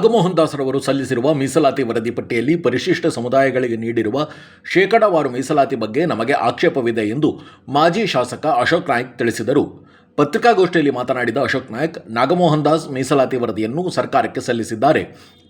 ನಾಗಮೋಹನ್ ದಾಸ್ರವರು ಸಲ್ಲಿಸಿರುವ ಮೀಸಲಾತಿ ವರದಿ ಪಟ್ಟಿಯಲ್ಲಿ ಪರಿಶಿಷ್ಟ ಸಮುದಾಯಗಳಿಗೆ ನೀಡಿರುವ ಶೇಕಡಾವಾರು ಮೀಸಲಾತಿ ಬಗ್ಗೆ ನಮಗೆ ಆಕ್ಷೇಪವಿದೆ ಎಂದು ಮಾಜಿ ಶಾಸಕ ಅಶೋಕ್ ನಾಯ್ಕ್ ತಿಳಿಸಿದರು. ಪತ್ರಿಕಾಗೋಷ್ಠಿಯಲ್ಲಿ ಮಾತನಾಡಿದ ಅಶೋಕ್ ನಾಯ್ಕ್ ನಾಗಮೋಹನ್ ದಾಸ್ ಮೀಸಲಾತಿ ವರದಿಯನ್ನು ಸರ್ಕಾರಕ್ಕೆ ಸಲ್ಲಿಸಿದ್ದಾರೆ.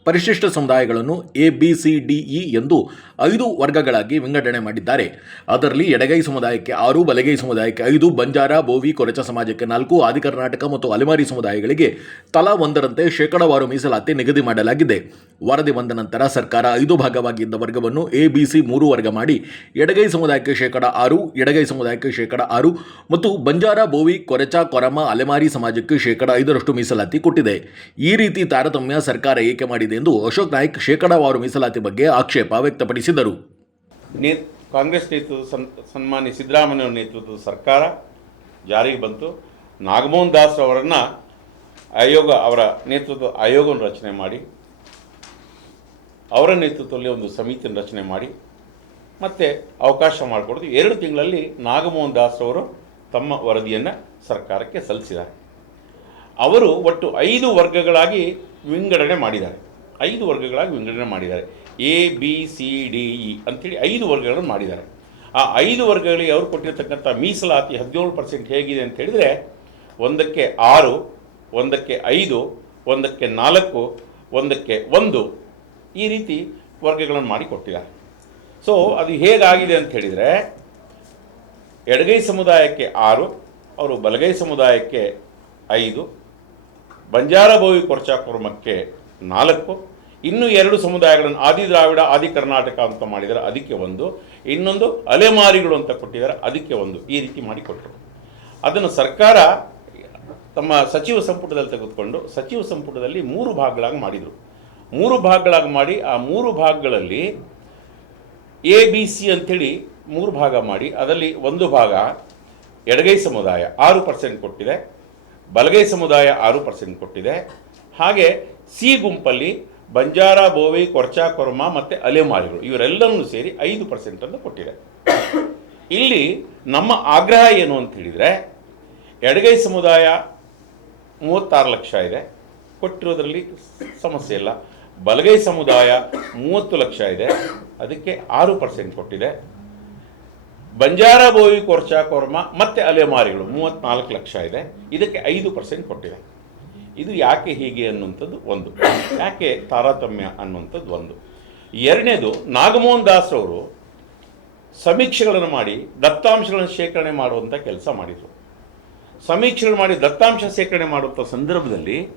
ಪರಿಶಿಷ್ಟ ಸಮುದಾಯಗಳನ್ನು A, B, C, D, E ಎಂದು ಐದು ವರ್ಗಗಳಾಗಿ ವಿಂಗಡಣೆ ಮಾಡಿದ್ದಾರೆ. ಅದರಲ್ಲಿ ಎಡಗೈ ಸಮುದಾಯಕ್ಕೆ ಆರು, ಬಲಗೈ ಸಮುದಾಯಕ್ಕೆ ಐದು, ಬಂಜಾರ, ಬೋವಿ, ಕೊರಚ ಸಮಾಜಕ್ಕೆ ನಾಲ್ಕು ಆದಿ ಕರ್ನಾಟಕ ಮತ್ತು ಅಲೆಮಾರಿ ಸಮುದಾಯಗಳಿಗೆ ತಲಾ ಒಂದರಂತೆ ಶೇಕಡಾವಾರು ಮೀಸಲಾತಿ ನಿಗದಿ ಮಾಡಲಾಗಿದೆ. ವರದಿ ಬಂದ ನಂತರ ಸರ್ಕಾರ ಐದು ಭಾಗವಾಗಿದ್ದ ವರ್ಗವನ್ನು ಎ ಬಿ ಸಿ ಮೂರು ವರ್ಗ ಮಾಡಿ, ಎಡಗೈ ಸಮುದಾಯಕ್ಕೆ ಶೇಕಡ ಆರು, ಎಡಗೈ ಸಮುದಾಯಕ್ಕೆ ಶೇಕಡ ಆರು ಮತ್ತು ಬಂಜಾರ, ಬೋವಿ, ಕೊರಚ, ಕೊರಮ, ಅಲೆಮಾರಿ ಸಮಾಜಕ್ಕೆ ಶೇಕಡ ಐದರಷ್ಟು ಮೀಸಲಾತಿ ಕೊಟ್ಟಿದೆ. ಈ ರೀತಿ ತಾರತಮ್ಯ ಸರ್ಕಾರ ಏಕೆ ಮಾಡಿದೆ ಎಂದು ಅಶೋಕ್ ನಾಯ್ಕ್ ಶೇಕಡಾವಾರು ಮೀಸಲಾತಿ ಬಗ್ಗೆ ಆಕ್ಷೇಪ ವ್ಯಕ್ತಪಡಿಸಿದರು. ಕಾಂಗ್ರೆಸ್ ನೇತೃತ್ವದ ಸನ್, ಸನ್ಮಾನ್ಯ ಸಿದ್ದರಾಮಯ್ಯ ನೇತೃತ್ವದ ಸರ್ಕಾರ ಜಾರಿಗೆ ಬಂತು. ನಾಗಮೋಹನ್ ದಾಸ್ ಅವರನ್ನು ಆಯೋಗ, ಅವರ ನೇತೃತ್ವದ ಆಯೋಗವನ್ನು ರಚನೆ ಮಾಡಿ ಅವರ ನೇತೃತ್ವದಲ್ಲಿ ಒಂದು ಸಮಿತಿಯನ್ನು ರಚನೆ ಮಾಡಿ, ಮತ್ತೆ ಅವಕಾಶ ಮಾಡಿಕೊಡೋದು ಎರಡು ತಿಂಗಳಲ್ಲಿ ನಾಗಮೋಹನ್ ದಾಸ್ ಅವರು ತಮ್ಮ ವರದಿಯನ್ನು ಸರ್ಕಾರಕ್ಕೆ ಸಲ್ಲಿಸಿದ್ದಾರೆ. ಅವರು ಒಟ್ಟು ಐದು ವರ್ಗಗಳಾಗಿ ವಿಂಗಡಣೆ ಮಾಡಿದ್ದಾರೆ. ಐದು ವರ್ಗಗಳಾಗಿ ವಿಂಗಡಣೆ ಮಾಡಿದ್ದಾರೆ. A, B, C, D, E ಅಂಥೇಳಿ ಐದು ವರ್ಗಗಳನ್ನು ಮಾಡಿದ್ದಾರೆ. ಆ ಐದು ವರ್ಗಗಳಿಗೆ ಅವರು ಕೊಟ್ಟಿರತಕ್ಕಂಥ ಮೀಸಲಾತಿ ಹದಿನೇಳು ಪರ್ಸೆಂಟ್ ಹೇಗಿದೆ ಅಂತ ಹೇಳಿದರೆ, ಒಂದಕ್ಕೆ ಆರು, ಒಂದಕ್ಕೆ ಐದು, ಒಂದಕ್ಕೆ ನಾಲ್ಕು, ಒಂದಕ್ಕೆ ಒಂದು ಈ ರೀತಿ ವರ್ಗಗಳನ್ನು ಮಾಡಿ ಕೊಟ್ಟಿದ್ದಾರೆ ಸೊ ಅದು ಹೇಗಾಗಿದೆ ಅಂತ ಹೇಳಿದರೆ, ಎಡಗೈ ಸಮುದಾಯಕ್ಕೆ ಆರು, ಅವರು ಬಲಗೈ ಸಮುದಾಯಕ್ಕೆ ಐದು, ಬಂಜಾರ ಭೋವಿ ಕೊರ್ಚಾ ಕುರ್ಮಕ್ಕೆ ನಾಲ್ಕು, ಇನ್ನು ಎರಡು ಸಮುದಾಯಗಳನ್ನು ಆದಿ ದ್ರಾವಿಡ, ಆದಿ ಕರ್ನಾಟಕ ಅಂತ ಮಾಡಿದರೆ ಅದಕ್ಕೆ ಒಂದು. ಇನ್ನೊಂದು ಅಲೆಮಾರಿಗಳು ಅಂತ ಕೊಟ್ಟಿದ್ದಾರೆ, ಅದಕ್ಕೆ ಒಂದು. ಈ ರೀತಿ ಮಾಡಿಕೊಟ್ಟರು. ಅದನ್ನು ಸರ್ಕಾರ ತಮ್ಮ ಸಚಿವ ಸಂಪುಟದಲ್ಲಿ ತೆಗೆದುಕೊಂಡು ಸಚಿವ ಸಂಪುಟದಲ್ಲಿ ಮೂರು ಭಾಗಗಳಾಗಿ ಮಾಡಿದರು. ಮೂರು ಭಾಗಗಳಾಗಿ ಮಾಡಿ, ಆ ಮೂರು ಭಾಗಗಳಲ್ಲಿ ಎ, ಬಿ, ಸಿ ಅಂಥೇಳಿ ಮೂರು ಭಾಗ ಮಾಡಿ, ಅದರಲ್ಲಿ ಒಂದು ಭಾಗ ಎಡಗೈ ಸಮುದಾಯ ಆರು ಪರ್ಸೆಂಟ್ ಕೊಟ್ಟಿದೆ, ಬಲಗೈ ಸಮುದಾಯ ಆರು ಪರ್ಸೆಂಟ್ ಕೊಟ್ಟಿದೆ. ಹಾಗೆ ಸಿ ಗುಂಪಲ್ಲಿ ಬಂಜಾರ, ಬೋವಿ, ಕೊರ್ಚಾ, ಕೊರ್ಮ ಮತ್ತು ಅಲೆಮಾರಿಗಳು ಇವರೆಲ್ಲವನ್ನೂ ಸೇರಿ ಐದು ಪರ್ಸೆಂಟನ್ನು ಕೊಟ್ಟಿದೆ. ಇಲ್ಲಿ ನಮ್ಮ ಆಗ್ರಹ ಏನು ಅಂತ ಹೇಳಿದರೆ, ಎಡಗೈ ಸಮುದಾಯ ಮೂವತ್ತಾರು ಲಕ್ಷ ಇದೆ. ಕೊಟ್ಟಿರೋದ್ರಲ್ಲಿ ಸಮಸ್ಯೆ ಇಲ್ಲ. ಬಲಗೈ ಸಮುದಾಯ ಮೂವತ್ತು ಲಕ್ಷ ಇದೆ. ಅದಕ್ಕೆ ಆರು ಪರ್ಸೆಂಟ್ ಕೊಟ್ಟಿದೆ. ಬಂಜಾರ ಬೋವಿ ಕೊರ್ಚಾ ಕೊರ್ಮ ಮತ್ತು ಅಲೆಮಾರಿಗಳು ಮೂವತ್ತ್ನಾಲ್ಕು ಲಕ್ಷ ಇದೆ. ಇದಕ್ಕೆ ಐದು ಪರ್ಸೆಂಟ್ ಕೊಟ್ಟಿದೆ. ಇದು ಯಾಕೆ ಹೀಗೆ ಅನ್ನುವಂಥದ್ದು ಒಂದು. ಯಾಕೆ ತಾರತಮ್ಯ ಅನ್ನುವಂಥದ್ದು ಒಂದು. ಎರಡನೇದು, ನಾಗಮೋಹನ್ ದಾಸ್ರವರು ಸಮೀಕ್ಷೆಗಳನ್ನು ಮಾಡಿ ದತ್ತಾಂಶಗಳನ್ನು ಶೇಖರಣೆ ಮಾಡುವಂಥ ಕೆಲಸ ಮಾಡಿದರು. ಸಮೀಕ್ಷೆಗಳು ಮಾಡಿ ದತ್ತಾಂಶ ಶೇಖರಣೆ ಮಾಡುವಂಥ ಸಂದರ್ಭದಲ್ಲಿ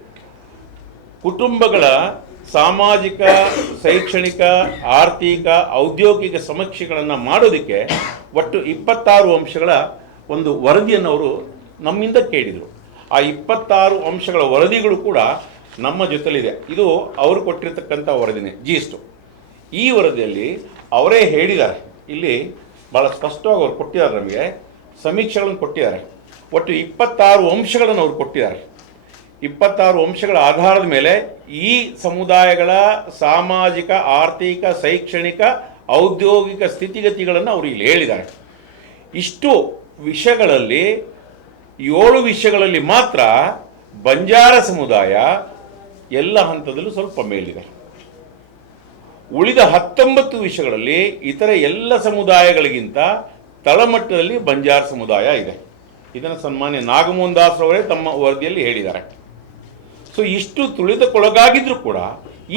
ಕುಟುಂಬಗಳ ಸಾಮಾಜಿಕ, ಶೈಕ್ಷಣಿಕ, ಆರ್ಥಿಕ, ಔದ್ಯೋಗಿಕ ಸಮೀಕ್ಷೆಗಳನ್ನು ಮಾಡೋದಕ್ಕೆ ಒಟ್ಟು ಇಪ್ಪತ್ತಾರು ಅಂಶಗಳ ಒಂದು ವರದಿಯನ್ನು ಅವರು ನಮ್ಮಿಂದ ಕೇಳಿದರು. ಆ ಇಪ್ಪತ್ತಾರು ಅಂಶಗಳ ವರದಿಗಳು ಕೂಡ ನಮ್ಮ ಜೊತೆಲಿದೆ. ಇದು ಅವರು ಕೊಟ್ಟಿರ್ತಕ್ಕಂಥ ವರದಿನೇ ಜಿಸ್ಟು ಈ ವರದಿಯಲ್ಲಿ ಅವರೇ ಹೇಳಿದ್ದಾರೆ. ಇಲ್ಲಿ ಭಾಳ ಸ್ಪಷ್ಟವಾಗಿ ಅವರು ಕೊಟ್ಟಿದ್ದಾರೆ ನಮಗೆ, ಸಮೀಕ್ಷೆಗಳನ್ನು ಕೊಟ್ಟಿದ್ದಾರೆ. ಒಟ್ಟು ಇಪ್ಪತ್ತಾರು ಅಂಶಗಳನ್ನು ಅವರು ಕೊಟ್ಟಿದ್ದಾರೆ. ಇಪ್ಪತ್ತಾರು ಅಂಶಗಳ ಆಧಾರದ ಮೇಲೆ ಈ ಸಮುದಾಯಗಳ ಸಾಮಾಜಿಕ, ಆರ್ಥಿಕ, ಶೈಕ್ಷಣಿಕ, ಔದ್ಯೋಗಿಕ ಸ್ಥಿತಿಗತಿಗಳನ್ನು ಅವರು ಇಲ್ಲಿ ಹೇಳಿದ್ದಾರೆ. ಇಷ್ಟು ವಿಷಯಗಳಲ್ಲಿ, ಏಳು ವಿಷಯಗಳಲ್ಲಿ ಮಾತ್ರ ಬಂಜಾರ ಸಮುದಾಯ ಎಲ್ಲ ಹಂತದಲ್ಲೂ ಸ್ವಲ್ಪ ಮೇಲಿದೆ. ಉಳಿದ ಹತ್ತೊಂಬತ್ತು ವಿಷಯಗಳಲ್ಲಿ ಇತರ ಎಲ್ಲ ಸಮುದಾಯಗಳಿಗಿಂತ ತಳಮಟ್ಟದಲ್ಲಿ ಬಂಜಾರ ಸಮುದಾಯ ಇದೆ. ಇದನ್ನು ಸನ್ಮಾನ್ಯ ನಾಗಮೋಹನ್ ದಾಸ್ ಅವರೇ ತಮ್ಮ ವರದಿಯಲ್ಲಿ ಹೇಳಿದ್ದಾರೆ. ಸೊ ಇಷ್ಟು ತುಳಿತಕ್ಕೊಳಗಾಗಿದ್ರೂ ಕೂಡ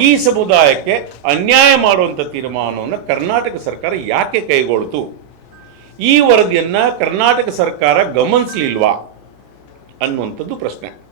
ಈ ಸಮುದಾಯಕ್ಕೆ ಅನ್ಯಾಯ ಮಾಡುವಂಥ ತೀರ್ಮಾನವನ್ನು ಕರ್ನಾಟಕ ಸರ್ಕಾರ ಯಾಕೆ ಕೈಗೊಳ್ತು? ಈ ವರದಿಯನ್ನು ಕರ್ನಾಟಕ ಸರ್ಕಾರ ಗಮನಿಸಲಿಲ್ವಾ ಅನ್ನುವಂಥದ್ದು ಪ್ರಶ್ನೆ.